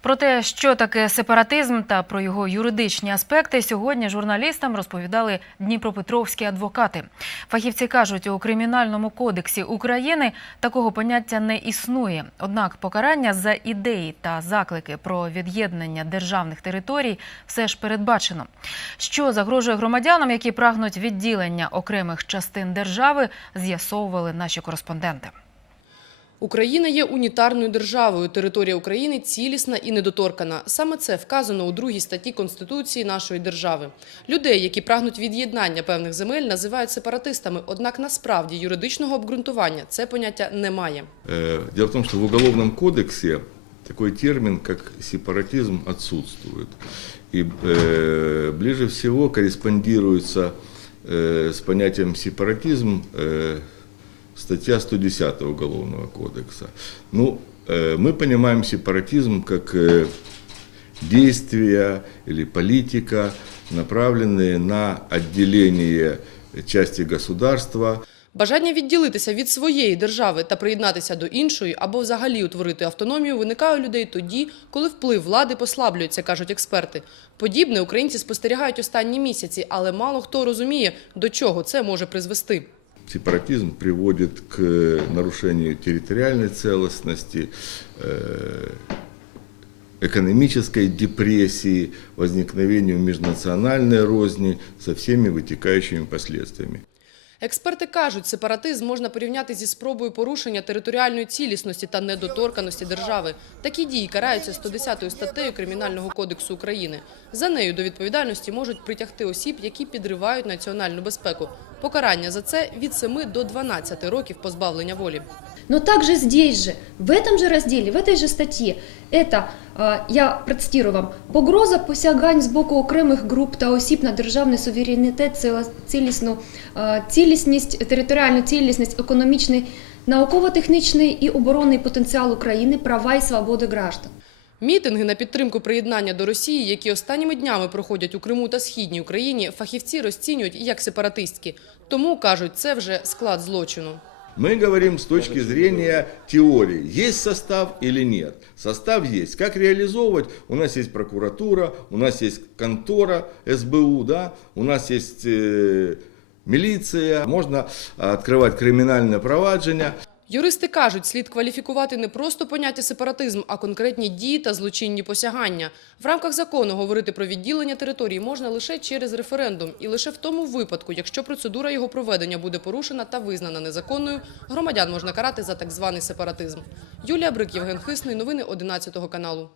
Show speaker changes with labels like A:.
A: Про те, що таке сепаратизм та про його юридичні аспекти, сьогодні журналістам розповідали дніпропетровські адвокати. Фахівці кажуть, у кримінальному кодексі України такого поняття не існує. Однак покарання за ідеї та заклики про від'єднання державних територій все ж передбачено. Що загрожує громадянам, які прагнуть відділення окремих частин держави, з'ясовували наші кореспонденти.
B: Україна є унітарною державою. Територія України цілісна і недоторкана. Саме це вказано у другій статті Конституції нашої держави. Людей, які прагнуть від'єднання певних земель, називають сепаратистами. Однак насправді юридичного обґрунтування це поняття не має.
C: Э, Дело в том, что в Уголовном кодексе такой термин, как сепаратизм, отсутствует. И э, ближе всего корреспондируется э, с понятием сепаратизм э, статья 110 Уголовного кодекса. Ну, э, мы понимаем сепаратизм как э, действия или политика, направленные на отделение части государства
B: Бажання відділитися від своєї держави та приєднатися до іншої або взагалі утворити автономію виникає у людей тоді, коли вплив влади послаблюється, кажуть експерти. Подібне українці спостерігають останні місяці, але мало хто розуміє, до чого це може призвести.
C: Сепаратизм приводит к нарушению территориальной целостности, э, экономической депрессии, возникновению межнациональной розни со всеми вытекающими последствиями.
B: Експерти кажуть, сепаратизм можна порівняти зі спробою порушення територіальної цілісності та недоторканості держави. Такі дії караються 110 статтею Кримінального кодексу України. За нею до відповідальності можуть притягти осіб, які підривають національну безпеку. Покарання за це від 7 до 12 років позбавлення волі.
D: Но также здесь же, в этом же разделе, в этой же статье, это, е, я процитирую вам, погроза посягань з боку окремих груп та осіб на державний суверенітет, ціла- цілісну, е, цілісність, територіальну цілісність, економічний, науково-технічний і оборонний потенціал України, права і свободи граждан.
B: Мітинги на підтримку приєднання до Росії, які останніми днями проходять у Криму та Східній Україні, фахівці розцінюють як сепаратистські. Тому, кажуть, це вже склад злочину.
C: Мы говорим с точки зрения теории, есть состав или нет. Состав есть. Как реализовывать? У нас есть прокуратура, у нас есть контора СБУ, да? у нас есть э, милиция, можно а, открывать криминальное провадження.
B: Юристи кажуть, слід кваліфікувати не просто поняття сепаратизм, а конкретні дії та злочинні посягання. В рамках закону говорити про відділення території можна лише через референдум, і лише в тому випадку, якщо процедура його проведення буде порушена та визнана незаконною, громадян можна карати за так званий сепаратизм. Юлія Брик, Євген Хисний. Новини 11 каналу.